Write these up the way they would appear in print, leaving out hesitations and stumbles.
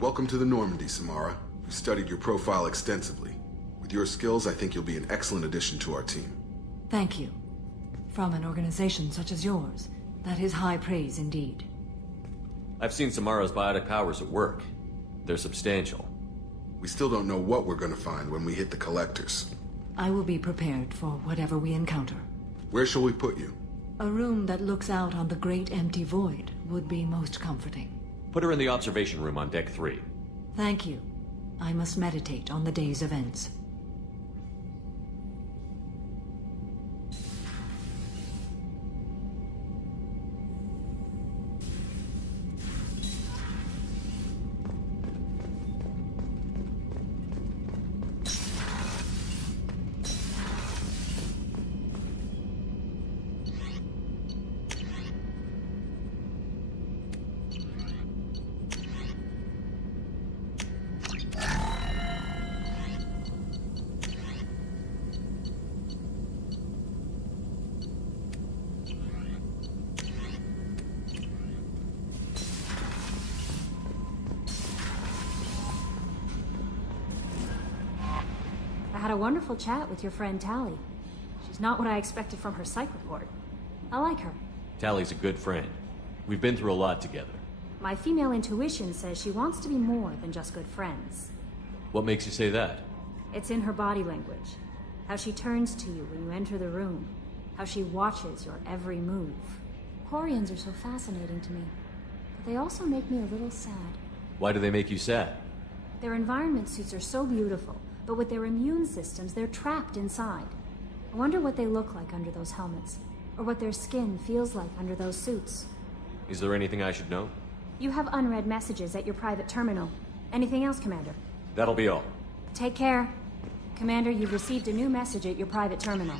Welcome to the Normandy, Samara. We studied your profile extensively. With your skills, I think you'll be an excellent addition to our team. Thank you. From an organization such as yours, that is high praise indeed. I've seen Samara's biotic powers at work. They're substantial. We still don't know what we're gonna find when we hit the collectors. I will be prepared for whatever we encounter. Where shall we put you? A room that looks out on the great empty void would be most comforting. Put her in the observation room on deck 3. Thank you. I must meditate on the day's events. I had a wonderful chat with your friend Tally. She's not what I expected from her psych report. I like her. Tally's a good friend. We've been through a lot together. My female intuition says she wants to be more than just good friends. What makes you say that? It's in her body language. How she turns to you when you enter the room. How she watches your every move. Quarians are so fascinating to me, but they also make me a little sad. Why do they make you sad? Their environment suits are so beautiful, but with their immune systems, they're trapped inside. I wonder what they look like under those helmets, or what their skin feels like under those suits. Is there anything I should know? You have unread messages at your private terminal. Anything else, Commander? That'll be all. Take care. Commander, you've received a new message at your private terminal.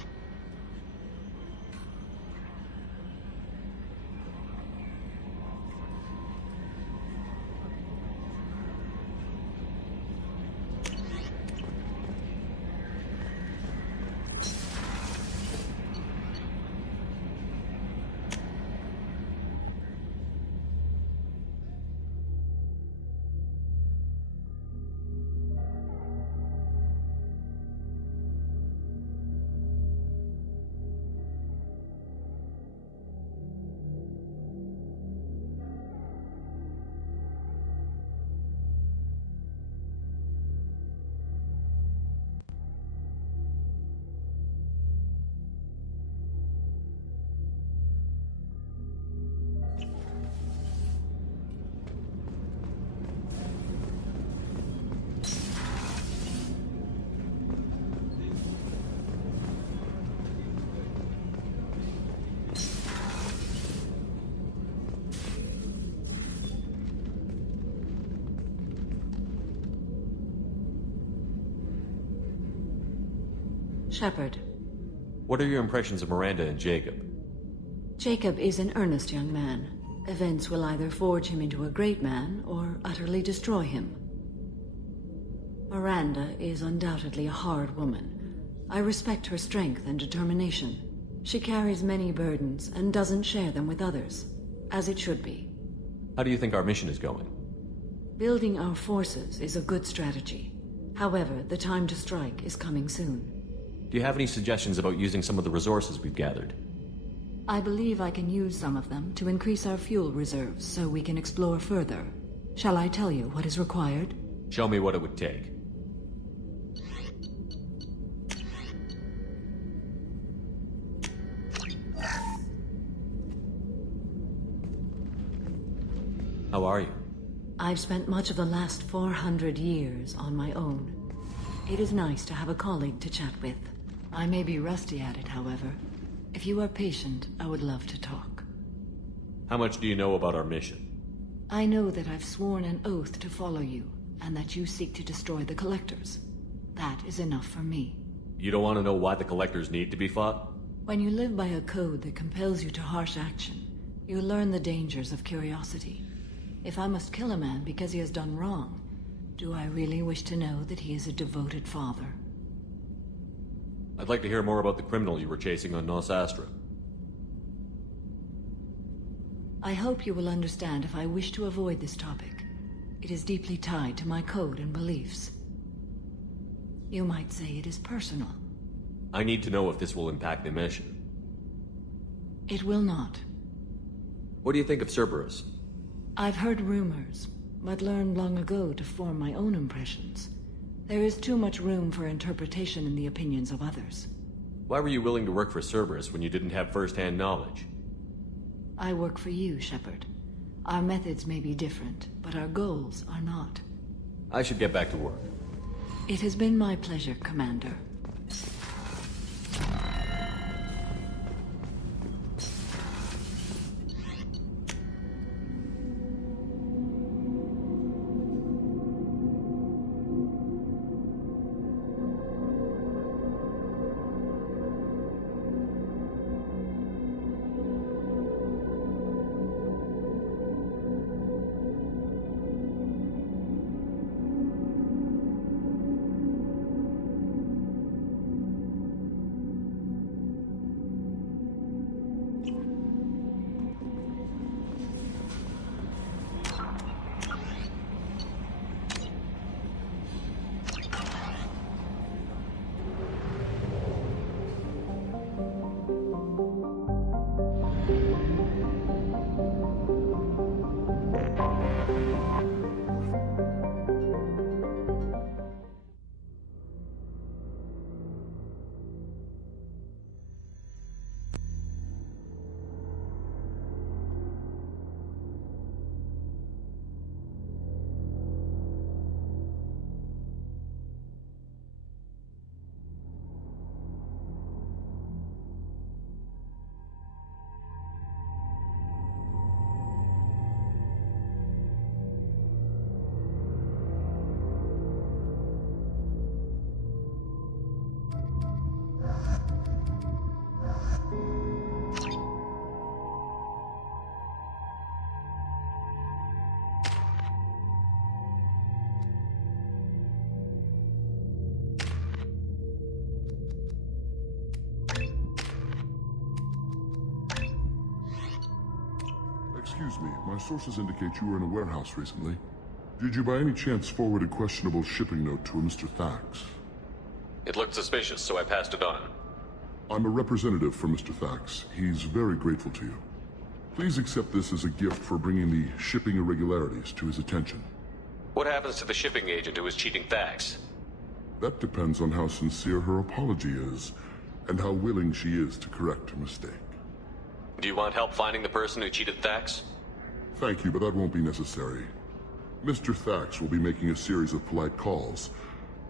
Shepard. What are your impressions of Miranda and Jacob? Jacob is an earnest young man. Events will either forge him into a great man or utterly destroy him. Miranda is undoubtedly a hard woman. I respect her strength and determination. She carries many burdens and doesn't share them with others, as it should be. How do you think our mission is going? Building our forces is a good strategy. However, the time to strike is coming soon. Do you have any suggestions about using some of the resources we've gathered? I believe I can use some of them to increase our fuel reserves so we can explore further. Shall I tell you what is required? Show me what it would take. How are you? I've spent much of the last 400 years on my own. It is nice to have a colleague to chat with. I may be rusty at it, however. If you are patient, I would love to talk. How much do you know about our mission? I know that I've sworn an oath to follow you, and that you seek to destroy the Collectors. That is enough for me. You don't want to know why the Collectors need to be fought? When you live by a code that compels you to harsh action, you learn the dangers of curiosity. If I must kill a man because he has done wrong, do I really wish to know that he is a devoted father? I'd like to hear more about the criminal you were chasing on Nos Astra. I hope you will understand if I wish to avoid this topic. It is deeply tied to my code and beliefs. You might say it is personal. I need to know if this will impact the mission. It will not. What do you think of Cerberus? I've heard rumors, but learned long ago to form my own impressions. There is too much room for interpretation in the opinions of others. Why were you willing to work for Cerberus when you didn't have first-hand knowledge? I work for you, Shepard. Our methods may be different, but our goals are not. I should get back to work. It has been my pleasure, Commander. Excuse me, my sources indicate you were in a warehouse recently. Did you by any chance forward a questionable shipping note to a Mr. Thax? It looked suspicious, so I passed it on. I'm a representative for Mr. Thax. He's very grateful to you. Please accept this as a gift for bringing the shipping irregularities to his attention. What happens to the shipping agent who is cheating Thax? That depends on how sincere her apology is, and how willing she is to correct her mistake. Do you want help finding the person who cheated Thax? Thank you, but that won't be necessary. Mr. Thax will be making a series of polite calls.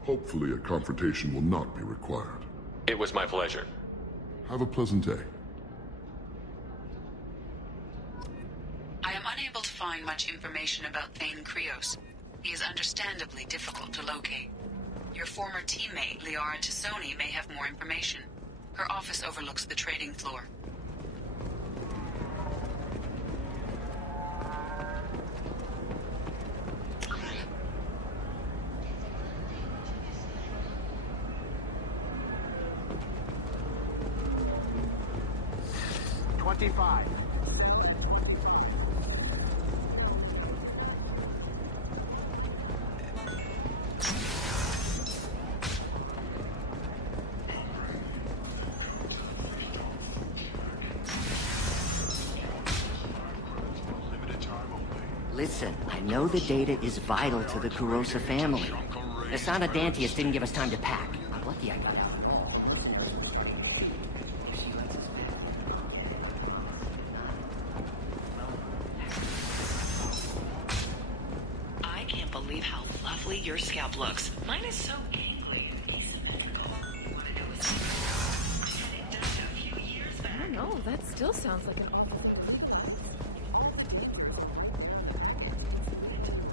Hopefully a confrontation will not be required. It was my pleasure. Have a pleasant day. I am unable to find much information about Thane Krios. He is understandably difficult to locate. Your former teammate, Liara Tassoni, may have more information. Her office overlooks the trading floor. Listen, I know the data is vital to the Kurosa family. Asana Dantius didn't give us time to pack. I'm lucky I got out. I can't believe how lovely your scalp looks. Mine is so gangly and asymmetrical. Wanna know what's I had it done a few years back. I don't know, that still sounds like an...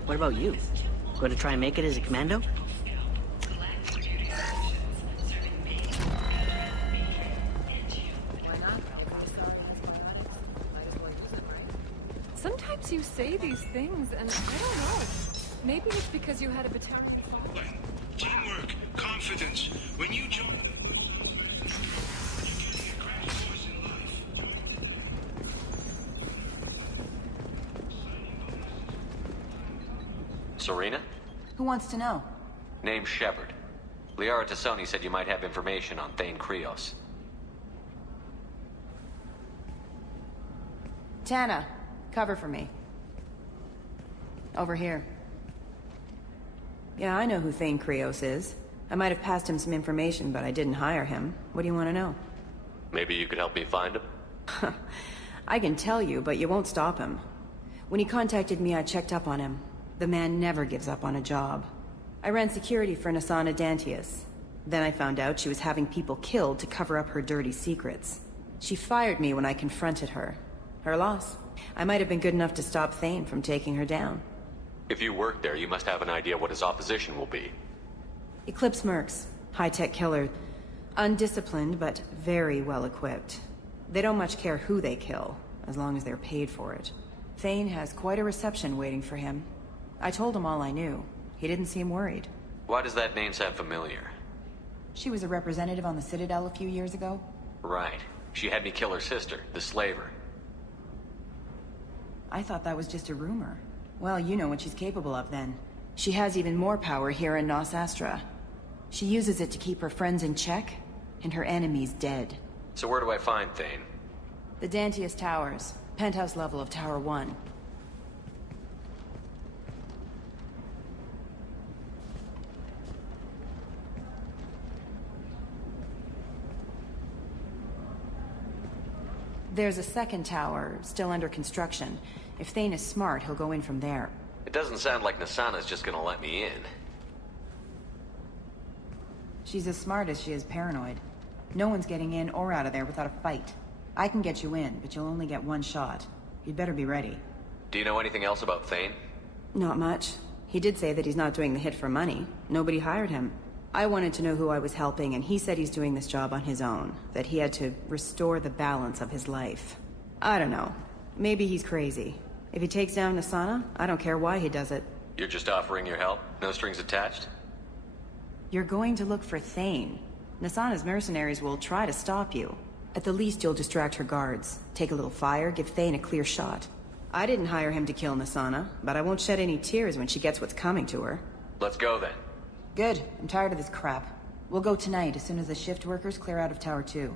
What about you? Going to try and make it as a commando? Sometimes you say these things, and I don't know. Maybe it's because you had a battalion. Teamwork, confidence. When you join... Serena? Who wants to know? Name's Shepard. Liara Tassoni said you might have information on Thane Krios. Tana, cover for me. Over here. Yeah, I know who Thane Krios is. I might have passed him some information, but I didn't hire him. What do you want to know? Maybe you could help me find him? I can tell you, but you won't stop him. When he contacted me, I checked up on him. The man never gives up on a job. I ran security for Nasana Dantius. Then I found out she was having people killed to cover up her dirty secrets. She fired me when I confronted her. Her loss. I might have been good enough to stop Thane from taking her down. If you work there, you must have an idea what his opposition will be. Eclipse mercs. High-tech killer. Undisciplined, but very well-equipped. They don't much care who they kill, as long as they're paid for it. Thane has quite a reception waiting for him. I told him all I knew. He didn't seem worried. Why does that name sound familiar? She was a representative on the Citadel a few years ago. Right. She had me kill her sister, the slaver. I thought that was just a rumor. Well, you know what she's capable of then. She has even more power here in Nos Astra. She uses it to keep her friends in check, and her enemies dead. So where do I find Thane? The Dantius Towers. Penthouse level of Tower 1. There's a second tower, still under construction. If Thane is smart, he'll go in from there. It doesn't sound like Nasana's just gonna let me in. She's as smart as she is paranoid. No one's getting in or out of there without a fight. I can get you in, but you'll only get one shot. You'd better be ready. Do you know anything else about Thane? Not much. He did say that he's not doing the hit for money. Nobody hired him. I wanted to know who I was helping, and he said he's doing this job on his own. That he had to restore the balance of his life. I don't know. Maybe he's crazy. If he takes down Nasana, I don't care why he does it. You're just offering your help? No strings attached? You're going to look for Thane. Nasana's mercenaries will try to stop you. At the least, you'll distract her guards. Take a little fire, give Thane a clear shot. I didn't hire him to kill Nasana, but I won't shed any tears when she gets what's coming to her. Let's go then. Good. I'm tired of this crap. We'll go tonight as soon as the shift workers clear out of Tower 2.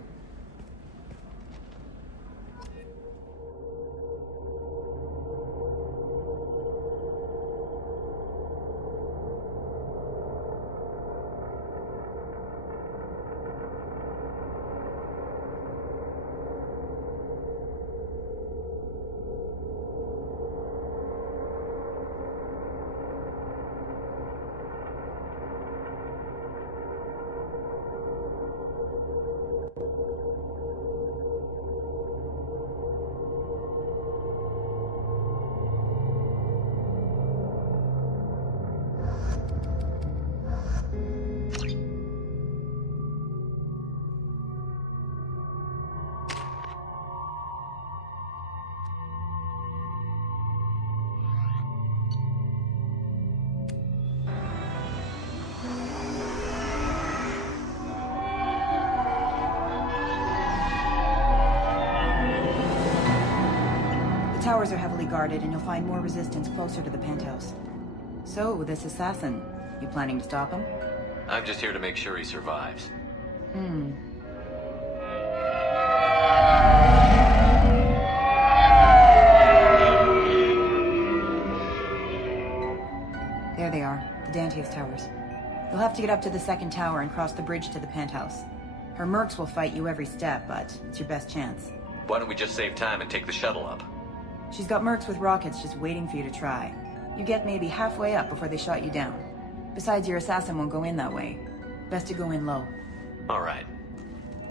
The towers are heavily guarded, and you'll find more resistance closer to the penthouse. So, this assassin, you planning to stop him? I'm just here to make sure he survives. There they are, the Dantius Towers. You'll have to get up to the second tower and cross the bridge to the penthouse. Her mercs will fight you every step, but it's your best chance. Why don't we just save time and take the shuttle up? She's got mercs with rockets just waiting for you to try. You get maybe halfway up before they shot you down. Besides, your assassin won't go in that way. Best to go in low. All right.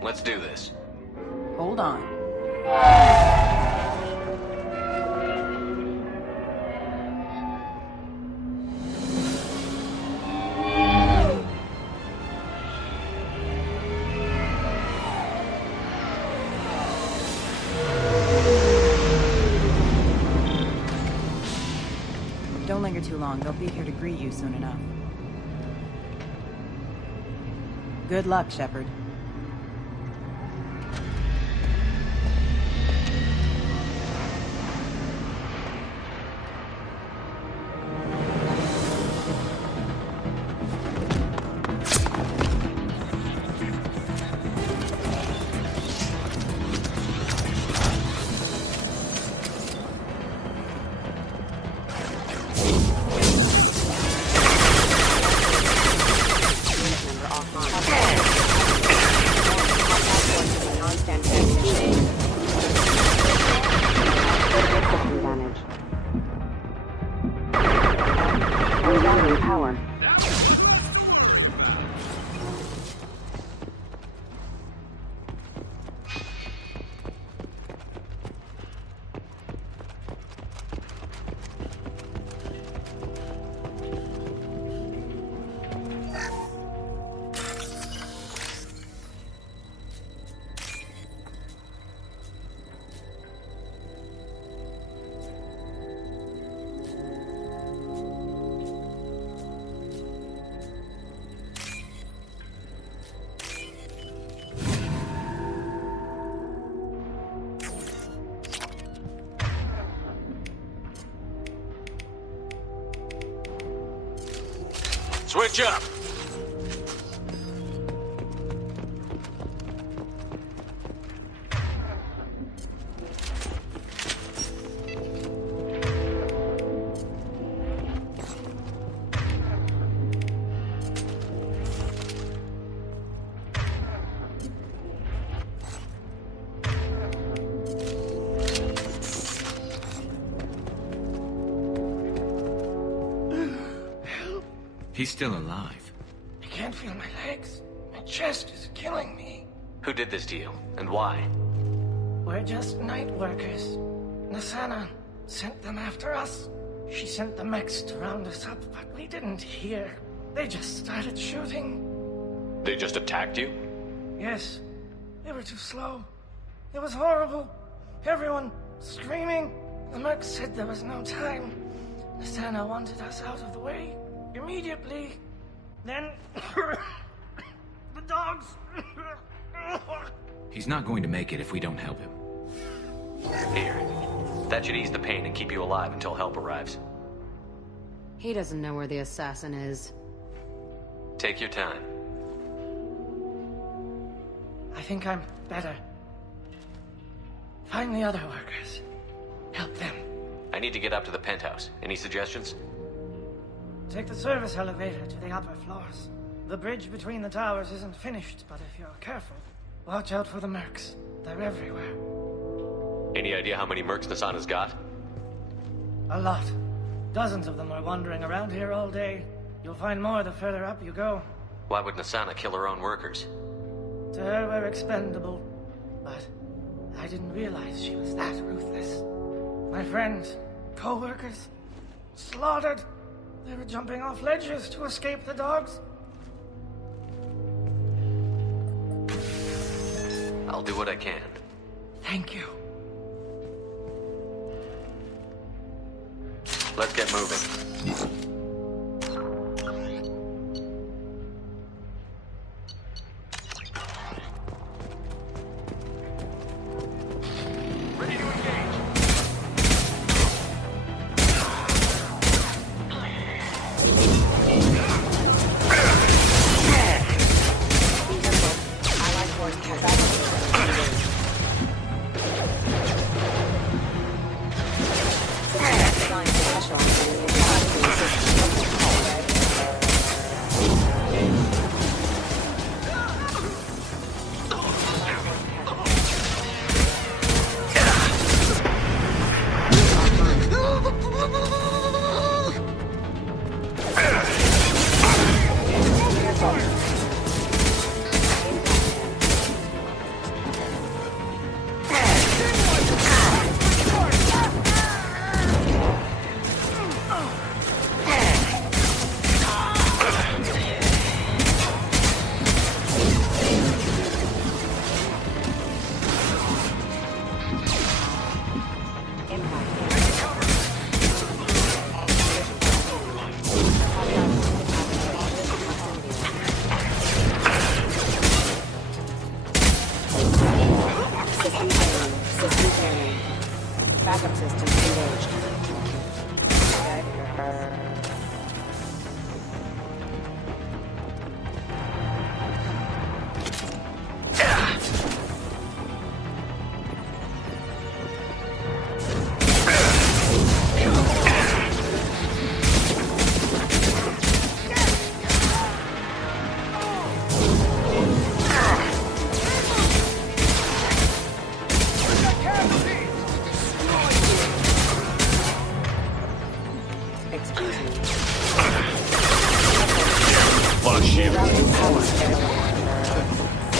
Let's do this. Hold on. Don't linger too long. They'll be here to greet you soon enough. Good luck, Shepard. Switch up! He's still alive. I can't feel my legs. My chest is killing me. Who did this to you, and why? We're just night workers. Nasana sent them after us. She sent the mechs to round us up, but we didn't hear. They just started shooting. They just attacked you? Yes. They were too slow. It was horrible. Everyone screaming. The mechs said there was no time. Nasana wanted us out of the way. Immediately. Then... the dogs... He's not going to make it if we don't help him. Here. That should ease the pain and keep you alive until help arrives. He doesn't know where the assassin is. Take your time. I think I'm better. Find the other workers. Help them. I need to get up to the penthouse. Any suggestions? Take the service elevator to the upper floors. The bridge between the towers isn't finished, but if you're careful, watch out for the mercs. They're everywhere. Any idea how many mercs Nasana's got? A lot. Dozens of them are wandering around here all day. You'll find more the further up you go. Why would Nasana kill her own workers? To her, we're expendable. But I didn't realize she was that ruthless. My friends, co-workers, slaughtered. They were jumping off ledges to escape the dogs. I'll do what I can. Thank you. Let's get moving.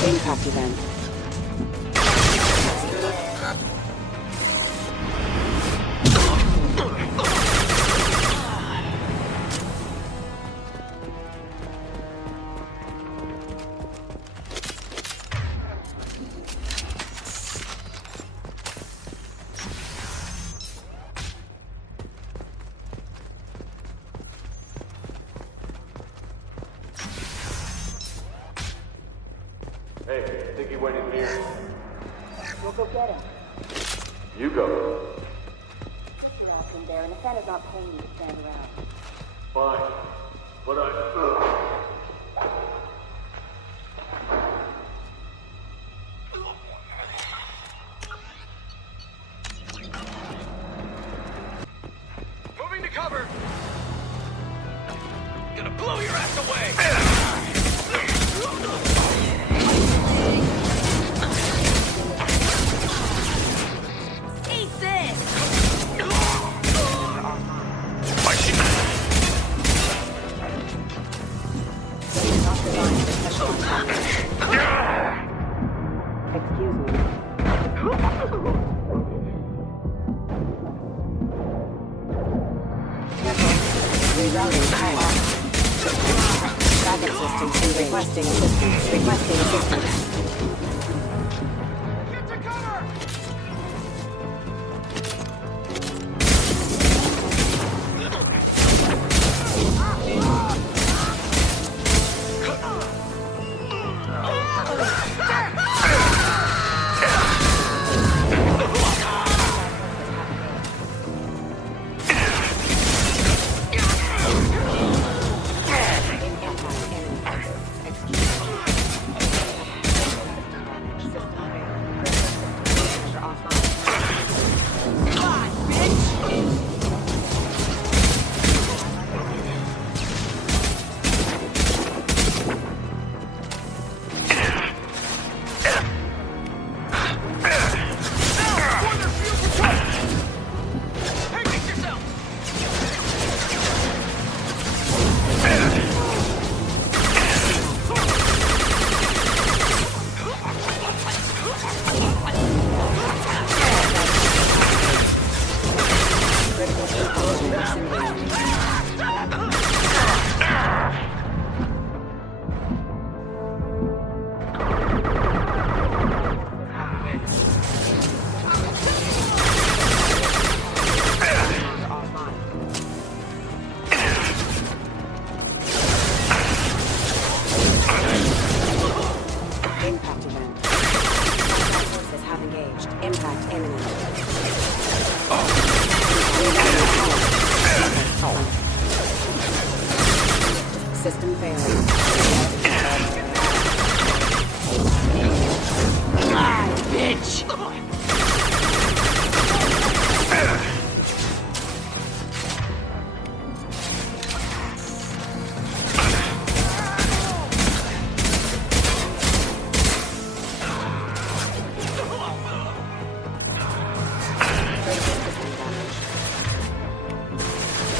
Impact event. Hey, I think he went in here. We'll go get him. You go. You're not in there, and the Thane's not paying you to stand around. Fine. Moving to cover! Gonna blow your ass away! Eat this! Excuse me. Rerouting power. Backup systems engaged. Requesting assistance. Requesting assistance. Get to cover! System failing. Bitch!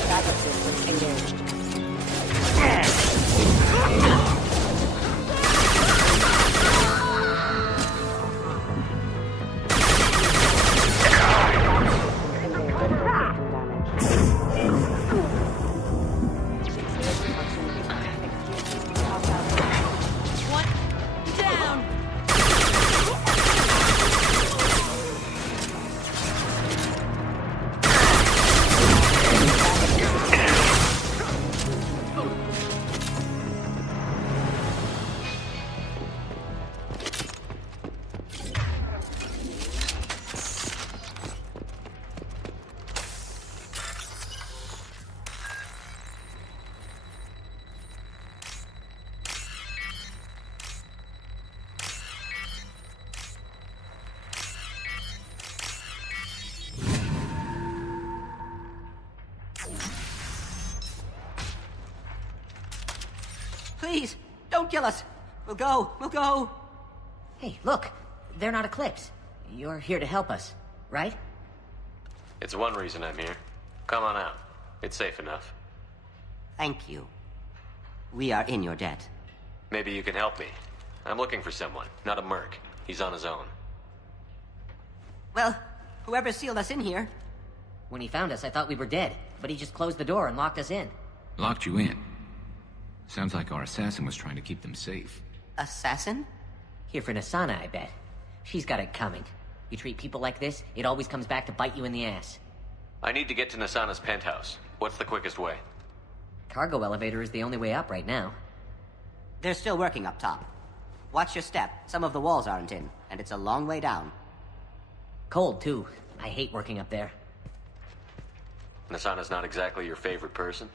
Backup systems engaged. Please, don't kill us. We'll go. Hey, look. They're not Eclipse. You're here to help us, right? It's one reason I'm here. Come on out. It's safe enough. Thank you. We are in your debt. Maybe you can help me. I'm looking for someone, not a merc. He's on his own. Well, whoever sealed us in here. When he found us, I thought we were dead, but he just closed the door and locked us in. Locked you in? Sounds like our assassin was trying to keep them safe. Assassin? Here for Nasana, I bet. She's got it coming. You treat people like this, it always comes back to bite you in the ass. I need to get to Nasana's penthouse. What's the quickest way? Cargo elevator is the only way up right now. They're still working up top. Watch your step. Some of the walls aren't in, and it's a long way down. Cold, too. I hate working up there. Nasana's not exactly your favorite person?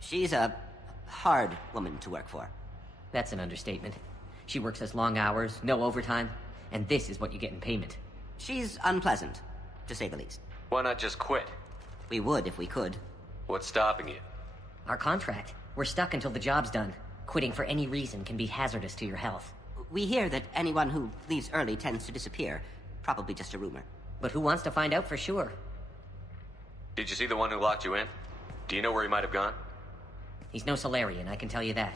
She's a hard woman to work for. That's an understatement. She works as long hours, no overtime, and this is what you get in payment. She's unpleasant, to say the least. Why not just quit? We would if we could. What's stopping you? Our contract. We're stuck until the job's done. Quitting for any reason can be hazardous to your health. We hear that anyone who leaves early tends to disappear. Probably just a rumor. But who wants to find out for sure? Did you see the one who locked you in? Do you know where he might have gone? He's no Solarian, I can tell you that.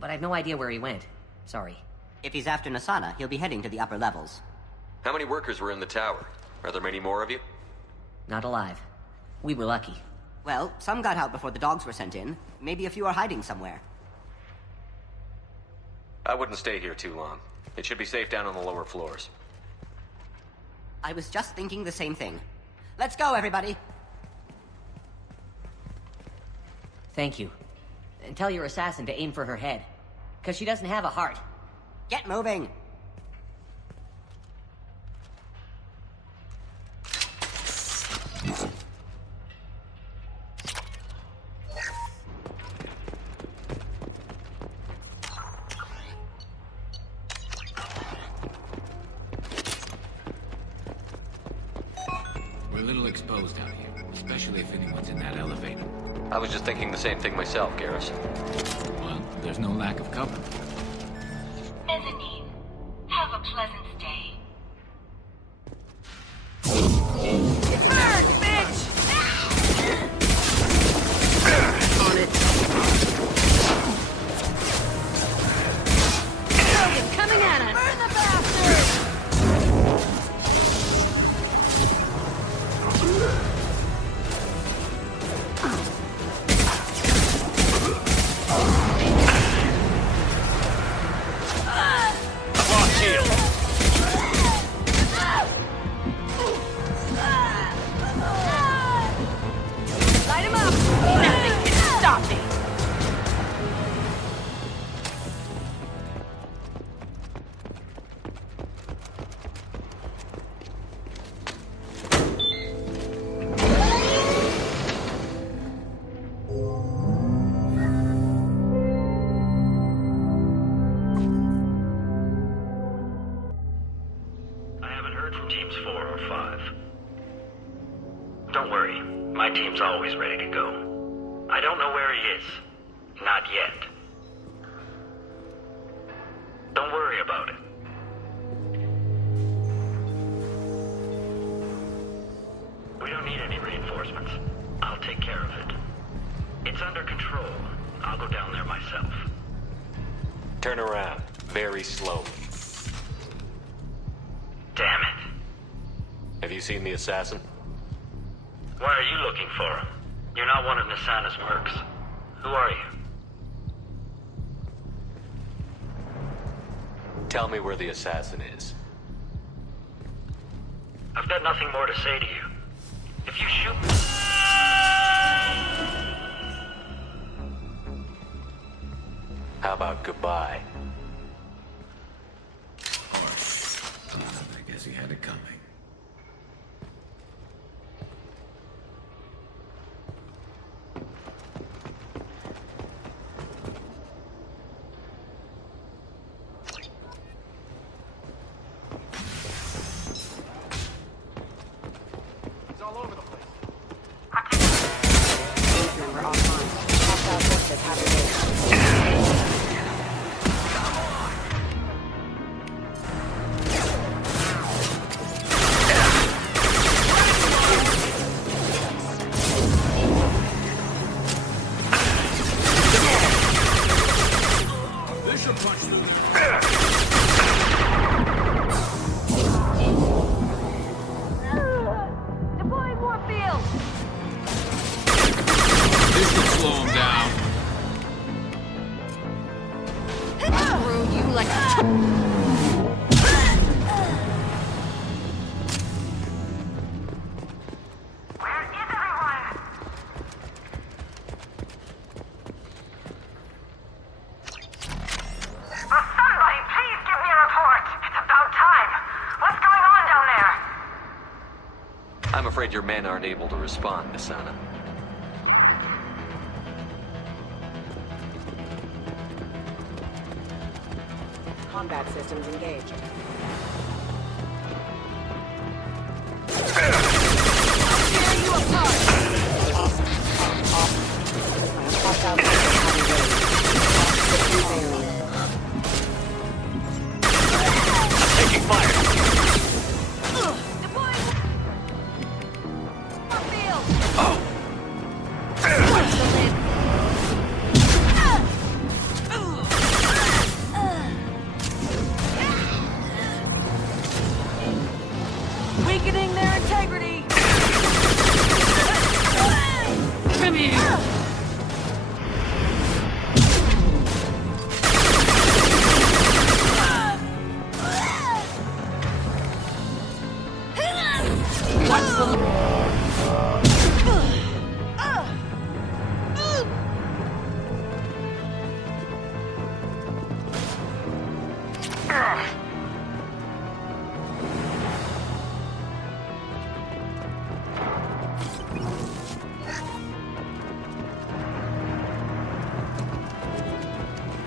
But I've no idea where he went. Sorry. If he's after Nasana, he'll be heading to the upper levels. How many workers were in the tower? Are there many more of you? Not alive. We were lucky. Well, some got out before the dogs were sent in. Maybe a few are hiding somewhere. I wouldn't stay here too long. It should be safe down on the lower floors. I was just thinking the same thing. Let's go, everybody! Thank you. And tell your assassin to aim for her head. Because she doesn't have a heart. Get moving! We're a little exposed out here, especially if anyone's in that elevator. I was just thinking the same thing myself, Garrison. Well, there's no lack of cover. Mezzanine. Have a pleasant stay. Burn, bitch! On it. Illium coming at us! Burn the bastard! Light him up! Nothing can stop me! I haven't heard from teams 4 or 5. Don't worry, my team's always ready to go. I don't know where he is. Not yet. Don't worry about it. We don't need any reinforcements. I'll take care of it. It's under control. I'll go down there myself. Turn around. Very slowly. Damn it. Have you seen the assassin? Why are you looking for him? You're not one of Nasana's mercs. Who are you? Tell me where the assassin is. I've got nothing more to say to you. If you shoot... How about goodbye? I guess he had it coming. It's all over the place. We're offline. Hostile forces have engaged. Bishop punched him. Deploying Warfield! This should slow him down. Throw you like a... Somebody please give me a report! It's about time! What's going on down there? I'm afraid your men aren't able to respond, Nasana. combat systems engaged. Taking fire. Weakening their integrity. Come here. What's the...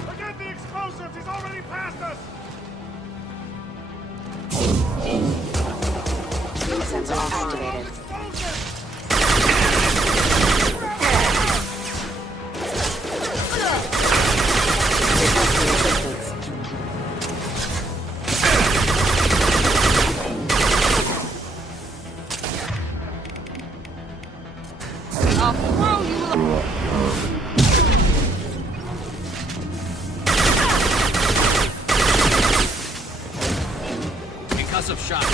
Forget the explosives! He's already past us! Sensor activated. I'll throw you. Concussive shot.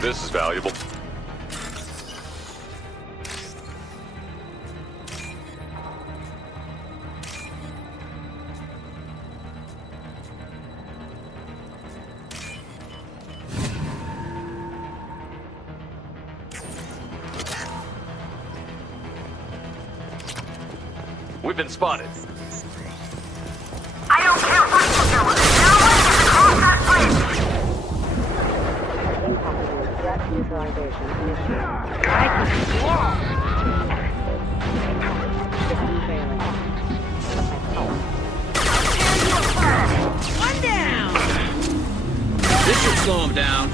This is valuable. We've been spotted. I don't care what you do. No one can cross that bridge. Threat neutralization initiated. System failing. One down. This should slow him down.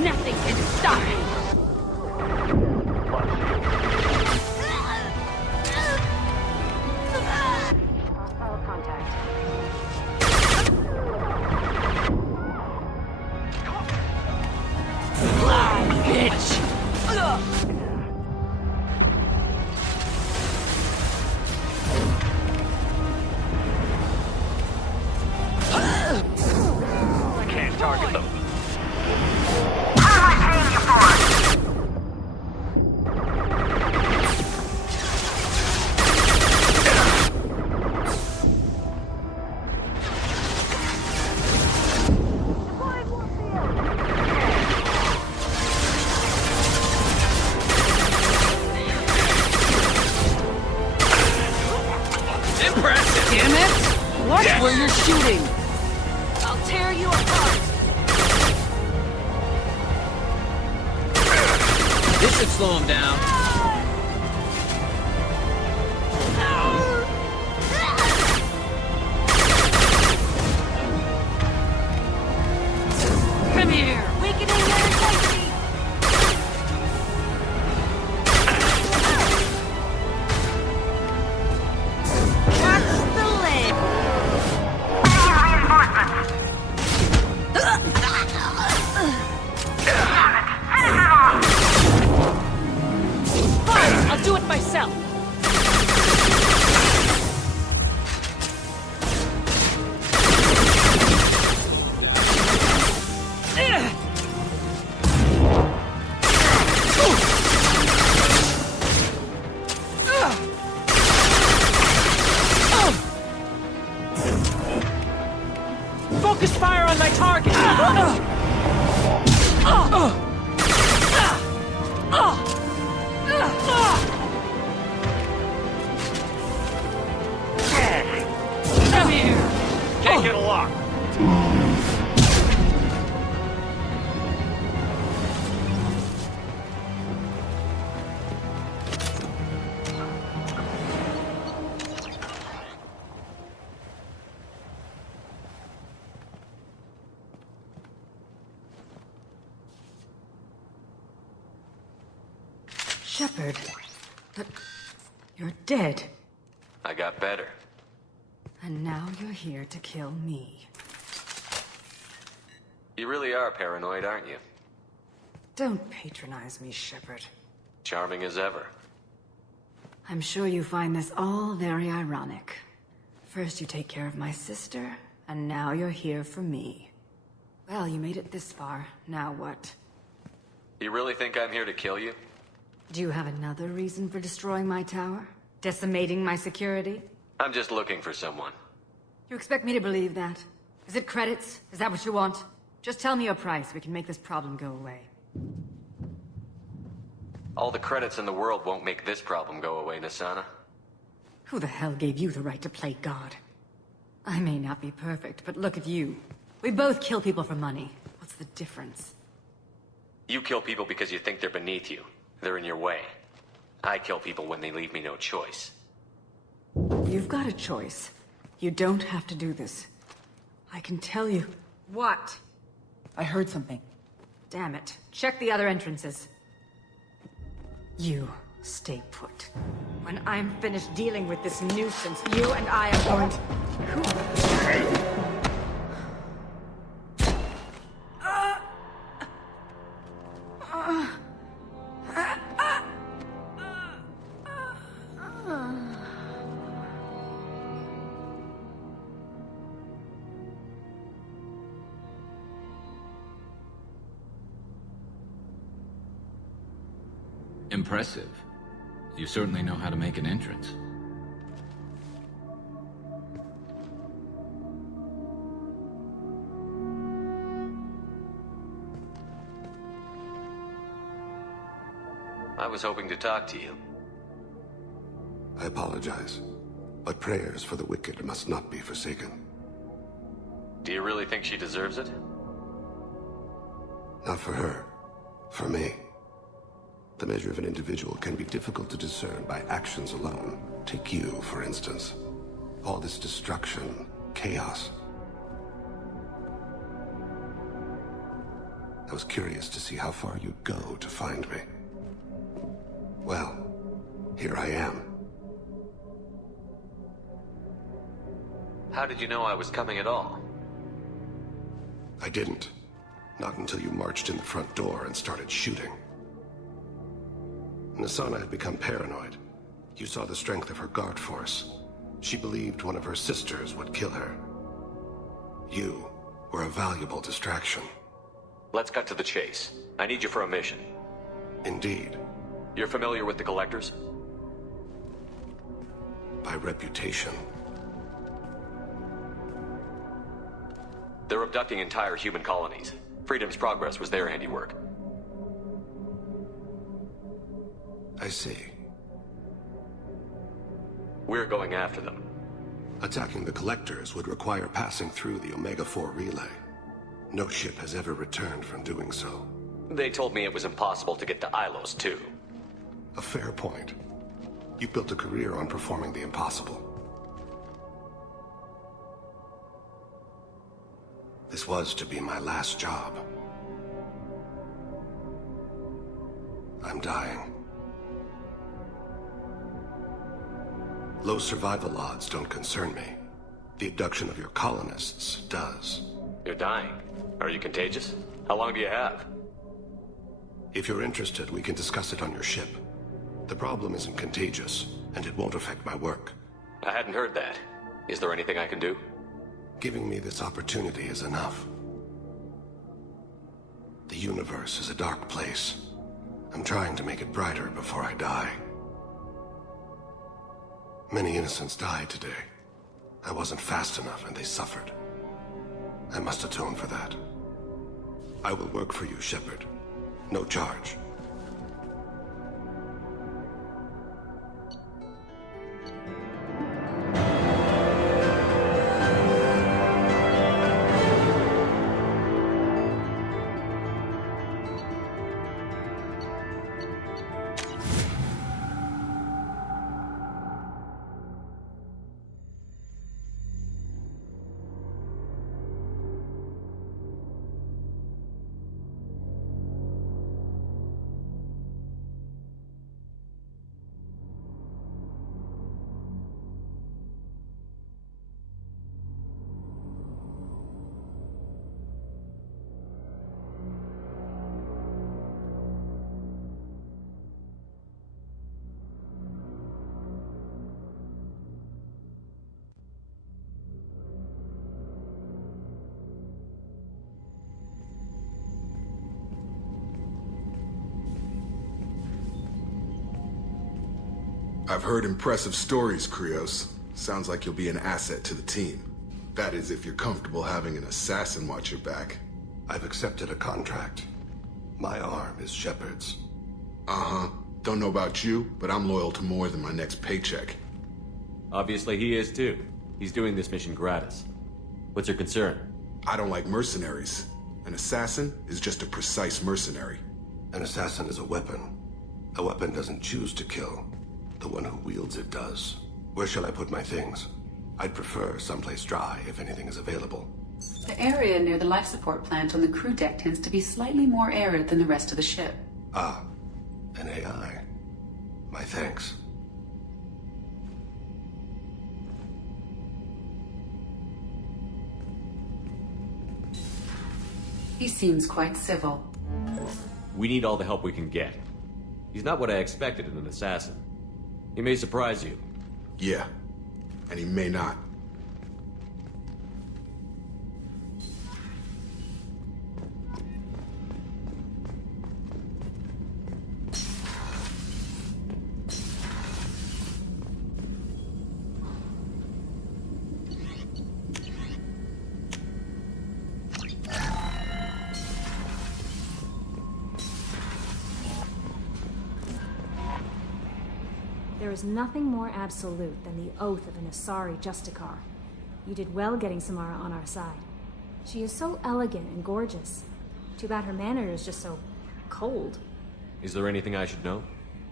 Nothing can stop me. Hostile contact. Bitch. Can't target them. Impressive. Damn it! Watch where you're shooting. I'll tear you apart. This should slow him down. Come here! Weakening your safety! Watch the leg! Reinforcements! Fine, I'll do it myself! Focus fire on my target! Come here! Can't get a lock. Shepard. But you're dead. I got better. And now you're here to kill me. You really are paranoid, aren't you? Don't patronize me, Shepard. Charming as ever. I'm sure you find this all very ironic. First you take care of my sister, and now you're here for me. Well, you made it this far. Now what? You really think I'm here to kill you? Do you have another reason for destroying my tower? Decimating my security? I'm just looking for someone. You expect me to believe that? Is it credits? Is that what you want? Just tell me your price. We can make this problem go away. All the credits in the world won't make this problem go away, Nasana. Who the hell gave you the right to play God? I may not be perfect, but look at you. We both kill people for money. What's the difference? You kill people because you think they're beneath you. They're in your way. I kill people when they leave me no choice. You've got a choice. You don't have to do this. I can tell you. What? I heard something. Damn it. Check the other entrances. You stay put. When I'm finished dealing with this nuisance, you and I are going to... Impressive. You certainly know how to make an entrance. I was hoping to talk to you. I apologize, but prayers for the wicked must not be forsaken. Do you really think she deserves it? Not for her. For me. The measure of an individual can be difficult to discern by actions alone. Take you, for instance. All this destruction, chaos. I was curious to see how far you'd go to find me. Well, here I am. How did you know I was coming at all? I didn't. Not until you marched in the front door and started shooting. Nasana had become paranoid. You saw the strength of her guard force. She believed one of her sisters would kill her. You were a valuable distraction. Let's cut to the chase. I need you for a mission. Indeed. You're familiar with the Collectors? By reputation. They're abducting entire human colonies. Freedom's Progress was their handiwork. I see. We're going after them. Attacking the Collectors would require passing through the Omega-4 relay. No ship has ever returned from doing so. They told me it was impossible to get to Ilos, too. A fair point. You built a career on performing the impossible. This was to be my last job. I'm dying. Low survival odds don't concern me. The abduction of your colonists does. You're dying. Are you contagious? How long do you have? If you're interested, we can discuss it on your ship. The problem isn't contagious, and it won't affect my work. I hadn't heard that. Is there anything I can do? Giving me this opportunity is enough. The universe is a dark place. I'm trying to make it brighter before I die. Many innocents died today. I wasn't fast enough and they suffered. I must atone for that. I will work for you, Shepard. No charge. I've heard impressive stories, Krios. Sounds like you'll be an asset to the team. That is, if you're comfortable having an assassin watch your back. I've accepted a contract. My arm is Shepard's. Uh-huh. Don't know about you, but I'm loyal to more than my next paycheck. Obviously he is too. He's doing this mission gratis. What's your concern? I don't like mercenaries. An assassin is just a precise mercenary. An assassin is a weapon. A weapon doesn't choose to kill. The one who wields it does. Where shall I put my things? I'd prefer someplace dry if anything is available. The area near the life support plant on the crew deck tends to be slightly more arid than the rest of the ship. Ah, an AI. My thanks. He seems quite civil. We need all the help we can get. He's not what I expected in an assassin. He may surprise you. Yeah, and he may not. There is nothing more absolute than the oath of an Asari Justicar. You did well getting Samara on our side. She is so elegant and gorgeous. Too bad her manner is just so cold. Is there anything I should know?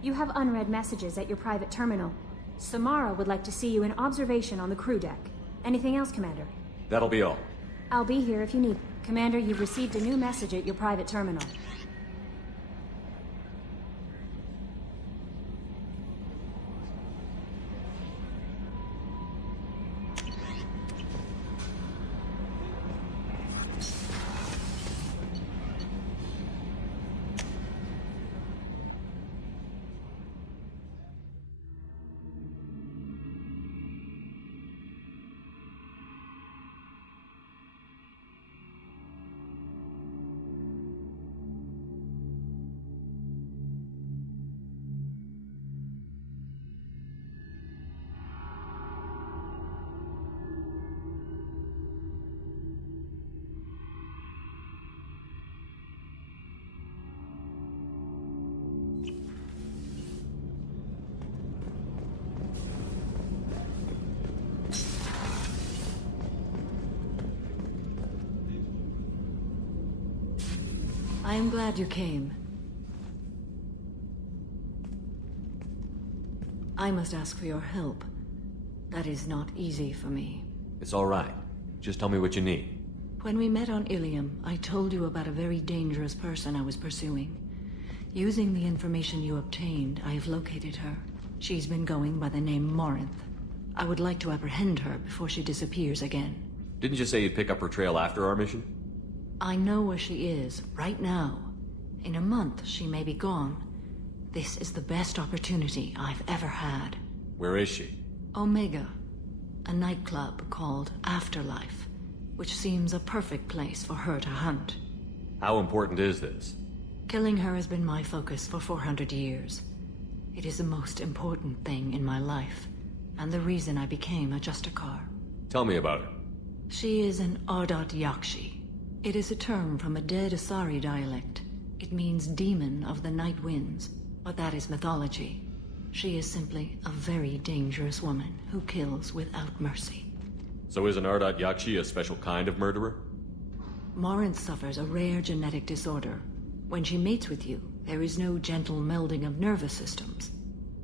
You have unread messages at your private terminal. Samara would like to see you in observation on the crew deck. Anything else, Commander? That'll be all. I'll be here if you need. Commander, you've received a new message at your private terminal. I am glad you came. I must ask for your help. That is not easy for me. It's all right. Just tell me what you need. When we met on Illium, I told you about a very dangerous person I was pursuing. Using the information you obtained, I have located her. She's been going by the name Morinth. I would like to apprehend her before she disappears again. Didn't you say you'd pick up her trail after our mission? I know where she is, right now. In a month, she may be gone. This is the best opportunity I've ever had. Where is she? Omega, a nightclub called Afterlife, which seems a perfect place for her to hunt. How important is this? Killing her has been my focus for 400 years. It is the most important thing in my life, and the reason I became a Justicar. Tell me about her. She is an Ardat Yakshi. It is a term from a dead Asari dialect. It means demon of the night winds, but that is mythology. She is simply a very dangerous woman who kills without mercy. So is an Ardat Yakshi a special kind of murderer? Morinth suffers a rare genetic disorder. When she mates with you, there is no gentle melding of nervous systems.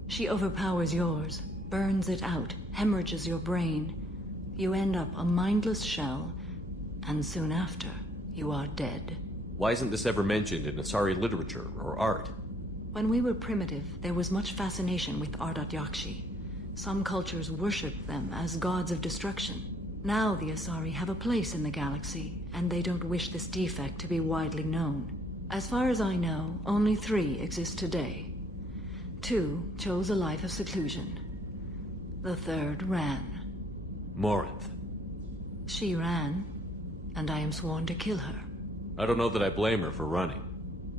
She overpowers yours, burns it out, hemorrhages your brain. You end up a mindless shell, and soon after, you are dead. Why isn't this ever mentioned in Asari literature or art? When we were primitive, there was much fascination with Ardat Yakshi. Some cultures worshipped them as gods of destruction. Now the Asari have a place in the galaxy, and they don't wish this defect to be widely known. As far as I know, only 3 exist today. 2 chose a life of seclusion. The 3rd ran. Morinth. She ran, and I am sworn to kill her. I don't know that I blame her for running.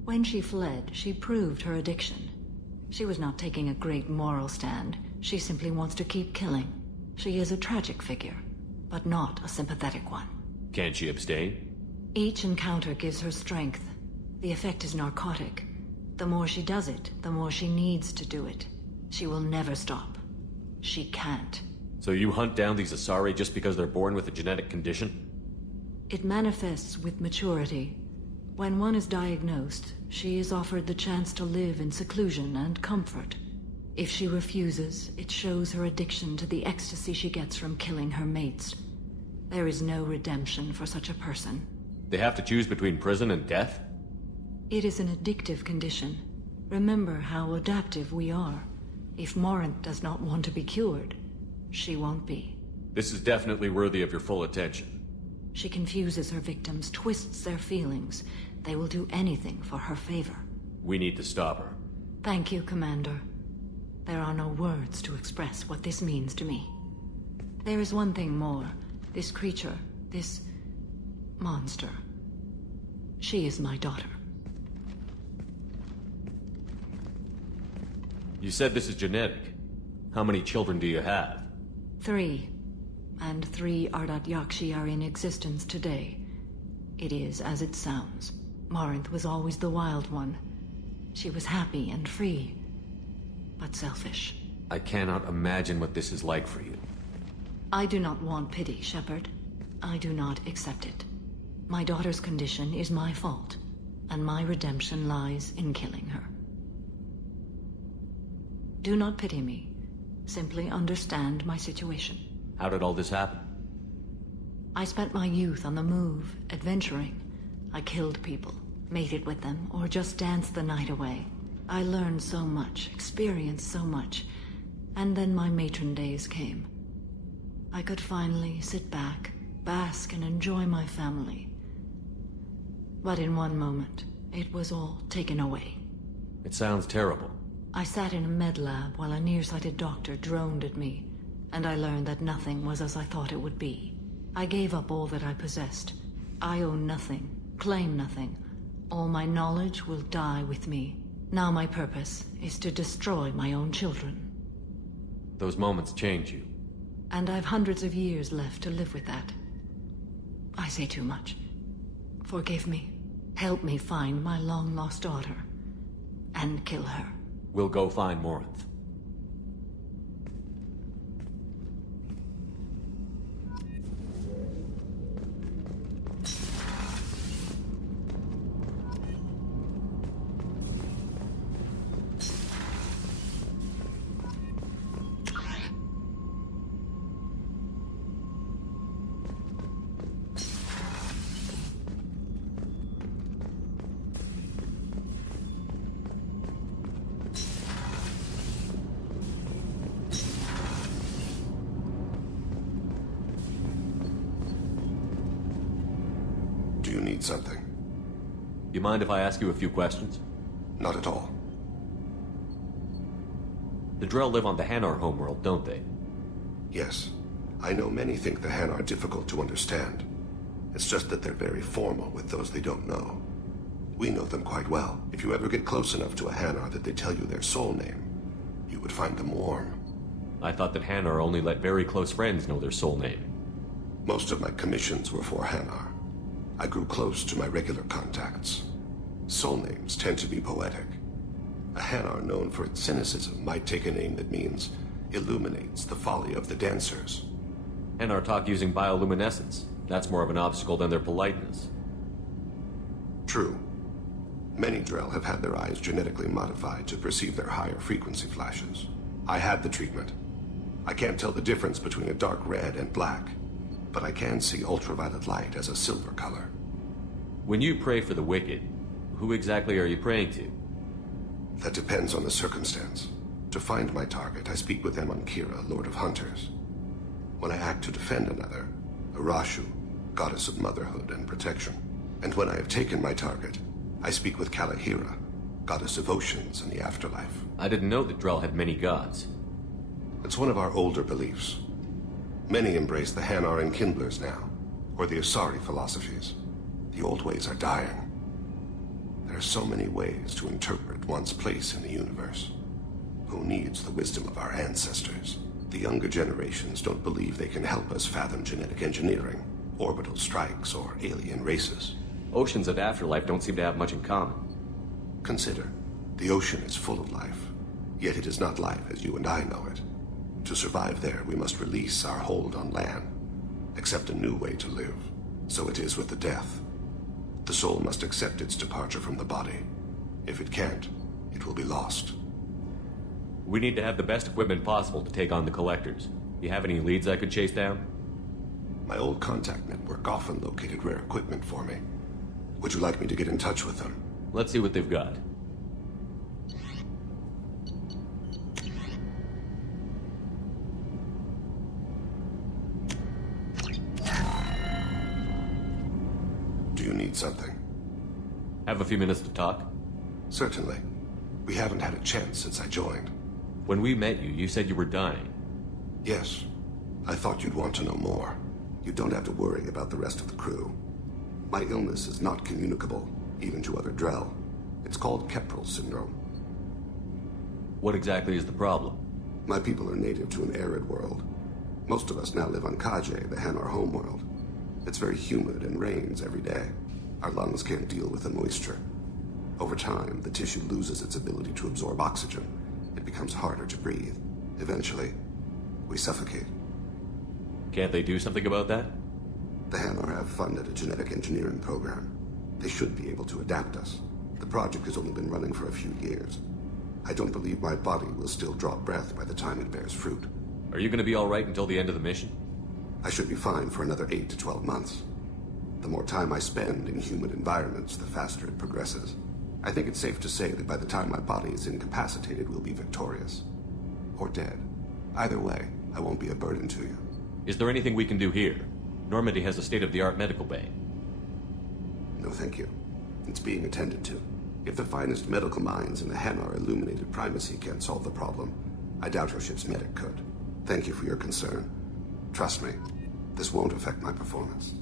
When she fled, she proved her addiction. She was not taking a great moral stand. She simply wants to keep killing. She is a tragic figure, but not a sympathetic one. Can't she abstain? Each encounter gives her strength. The effect is narcotic. The more she does it, the more she needs to do it. She will never stop. She can't. So you hunt down these Asari just because they're born with a genetic condition? It manifests with maturity. When one is diagnosed, she is offered the chance to live in seclusion and comfort. If she refuses, it shows her addiction to the ecstasy she gets from killing her mates. There is no redemption for such a person. They have to choose between prison and death? It is an addictive condition. Remember how adaptive we are. If Morinth does not want to be cured, she won't be. This is definitely worthy of your full attention. She confuses her victims, twists their feelings. They will do anything for her favor. We need to stop her. Thank you, Commander. There are no words to express what this means to me. There is one thing more. This creature, this monster. She is my daughter. You said this is genetic. How many children do you have? 3. And 3 Ardat Yakshi are in existence today. It is as it sounds. Morinth was always the wild one. She was happy and free, but selfish. I cannot imagine what this is like for you. I do not want pity, Shepard. I do not accept it. My daughter's condition is my fault, and my redemption lies in killing her. Do not pity me. Simply understand my situation. How did all this happen? I spent my youth on the move, adventuring. I killed people, mated with them, or just danced the night away. I learned so much, experienced so much, and then my matron days came. I could finally sit back, bask and enjoy my family. But in one moment, it was all taken away. It sounds terrible. I sat in a med lab while a nearsighted doctor droned at me, and I learned that nothing was as I thought it would be. I gave up all that I possessed. I own nothing, claim nothing. All my knowledge will die with me. Now my purpose is to destroy my own children. Those moments change you. And I've hundreds of years left to live with that. I say too much. Forgive me. Help me find my long-lost daughter. And kill her. We'll go find Morinth. need something? You mind if I ask you a few questions? Not at all. The Drell live on the Hanar homeworld, don't they? Yes. I know many think the Han are difficult to understand. It's just that they're very formal with those they don't know. We know them quite well. If you ever get close enough to a Hanar that they tell you their soul name, you would find them warm. I thought that Hanar only let very close friends know their soul name. Most of my commissions were for Hanar. I grew close to my regular contacts. Soul names tend to be poetic. A Hanar known for its cynicism might take a name that means illuminates the folly of the dancers. Hanar talk using bioluminescence. That's more of an obstacle than their politeness. True. Many Drell have had their eyes genetically modified to perceive their higher frequency flashes. I had the treatment. I can't tell the difference between a dark red and black, but I can see ultraviolet light as a silver color. When you pray for the wicked, who exactly are you praying to? That depends on the circumstance. To find my target, I speak with Amankira, Lord of Hunters. When I act to defend another, Arashu, Goddess of Motherhood and Protection. And when I have taken my target, I speak with Kalahira, Goddess of Oceans and the Afterlife. I didn't know that Drell had many gods. It's one of our older beliefs. Many embrace the Hanar and Kindlers now, or the Asari philosophies. The old ways are dying. There are so many ways to interpret one's place in the universe. Who needs the wisdom of our ancestors? The younger generations don't believe they can help us fathom genetic engineering, orbital strikes, or alien races. Oceans and Afterlife don't seem to have much in common. Consider, the ocean is full of life, yet it is not life as you and I know it. To survive there, we must release our hold on land, accept a new way to live. So it is with the death. The soul must accept its departure from the body. If it can't, it will be lost. We need to have the best equipment possible to take on the Collectors. You have any leads I could chase down? My old contact network often located rare equipment for me. Would you like me to get in touch with them? Let's see what they've got. Do you need something? Have a few minutes to talk? Certainly. We haven't had a chance since I joined. When we met you, you said you were dying. Yes. I thought you'd want to know more. You don't have to worry about the rest of the crew. My illness is not communicable, even to other Drell. It's called Keprel syndrome. What exactly is the problem? My people are native to an arid world. Most of us now live on Kaje, the Hanar homeworld. It's very humid and rains every day. Our lungs can't deal with the moisture. Over time, the tissue loses its ability to absorb oxygen. It becomes harder to breathe. Eventually, we suffocate. Can't they do something about that? The Hanar have funded a genetic engineering program. They should be able to adapt us. The project has only been running for a few years. I don't believe my body will still draw breath by the time it bears fruit. Are you going to be all right until the end of the mission? I should be fine for another 8 to 12 months. The more time I spend in humid environments, the faster it progresses. I think it's safe to say that by the time my body is incapacitated, we'll be victorious. Or dead. Either way, I won't be a burden to you. Is there anything we can do here? Normandy has a state-of-the-art medical bay. No, thank you. It's being attended to. If the finest medical minds in the Hanar illuminated primacy can't solve the problem, I doubt your ship's medic could. Thank you for your concern. Trust me, this won't affect my performance.